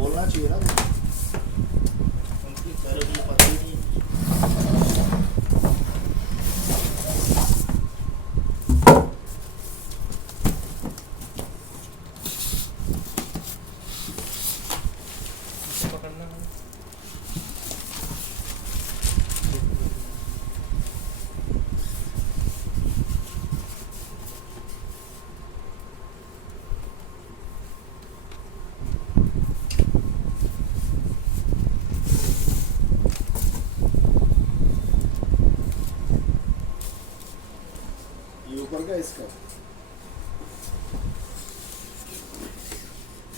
बोलना चाहिए ना उनकी सारे को पता ही नहीं। पकड़ना है। ये ऊपर का इसका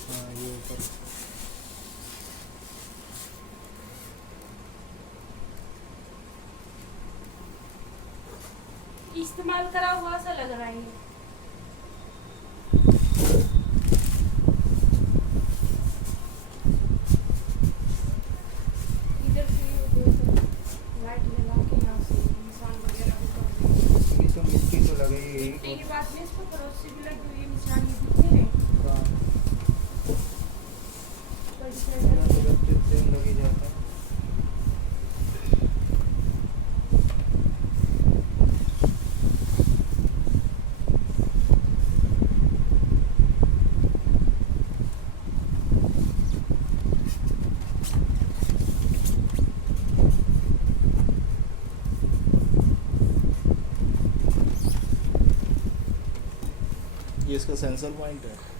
हाँ ये ऊपर इस्तेमाल करा हुआ सा लग रहा है ये। इधर से ये देखो, लाइट लगा के यहाँ से निशान वगैरह भी कर देंगे। ये तो मिट्टी तो लगेगी ये यही। बात में इसको पड़ोस से भी लगी हुई है, निशान ये दिखते हैं। हाँ, पैसे इतना तो इलेक्ट्रिक ट्रेन लगी जाता है। ये इसका सेंसर पॉइंट है।